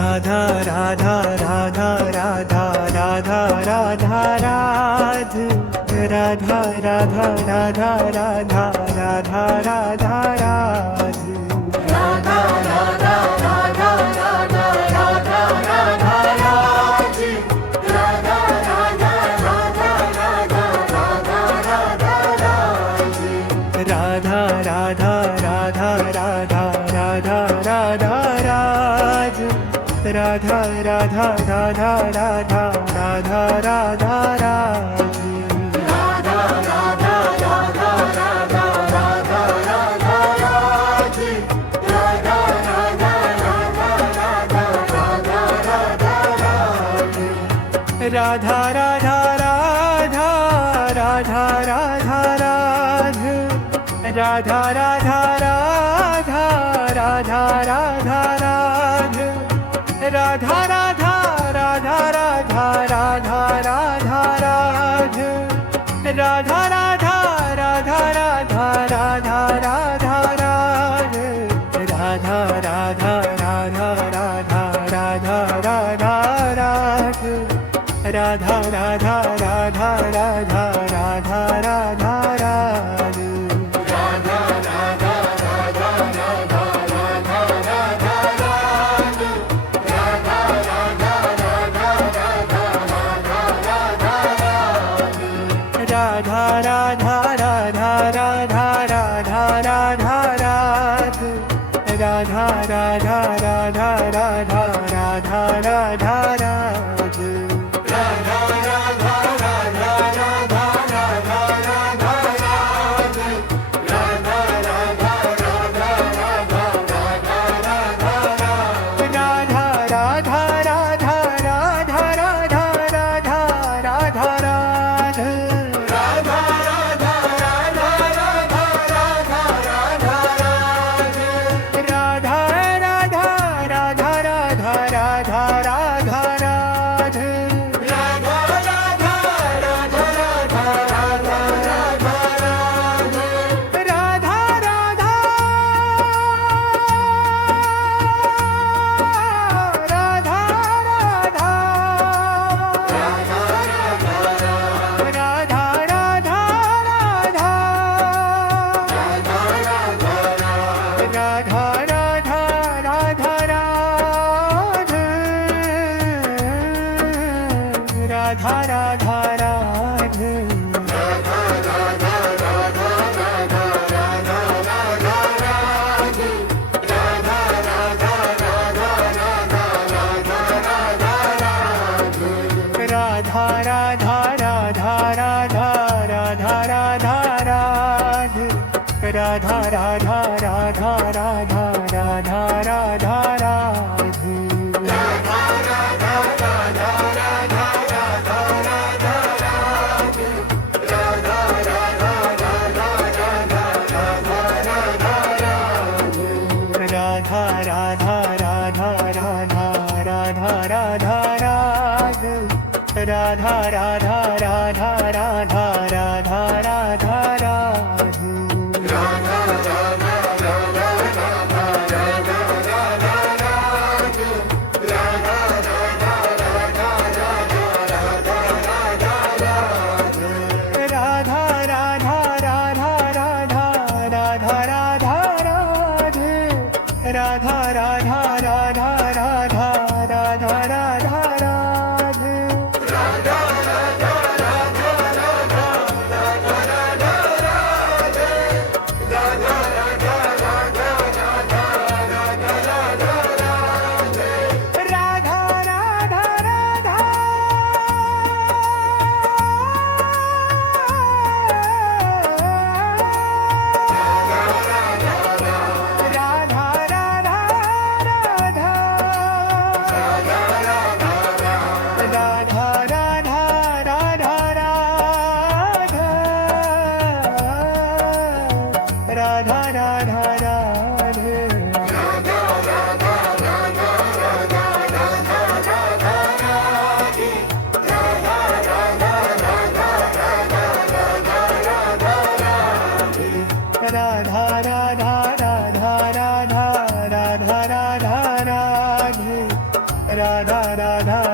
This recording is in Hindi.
राधा राधा राधा राधा राधा राधा राध राधा राधा राधा राधा राधा राधा राध राधा राधा राधा राधा राधा राधा राज राधा राधा राधा राधा राधा राधा राज राधा राधा राधा राधा राधा राधा राज राधा राधा राधा राधा राधा राधा राज राधा राधा राधा राधा राधा राधा राज राधा राधा राधा राधा राधा राधा राज राधा राधा राधा राधा राधा राध राधा राधा राधा राधा राधा राध राधा राधा राधा राधा राधा राधा राध राधा राधा राधा राधा राधा राधा राध राधा राधा राधा राधा राधा राधा राध राधा राधा राधा राधा राधा राधा राध राधा राधा राधा राधा राधा राधा राज राधा राधा राधा राधा राधा राधा राज राधा राधा राधा राधा राधा राधा राध राधा राधा राधा राधा राधा राधा राध राधा राधा राधा राधा राधा राधा राज राधा राधा राधा राधा राधा राधा राज राधा राधा राधा राधा राधा राधा राधा राध राधा राधा राधा राधा राधा राधा राज राधा राधा राधा राधा राधा राधा राध राधा राधा राधा राधा राधा राधा राज राधा राधा राधा राधा राधा राधा राधा राधा राधा राधा राध राधा राधा राध राधा राधा राधा राधा राधा राधा राध राधा राधा राधा राधा राधा राधा राध राधा राधा राधा राधा राधा राधा राध राधा राधा राधा राधा राधा राधा राध राधा राधा राधा राधा राधा राधा राध राधा राधा राधा राधा राधा राधा राध राधा राधा राधा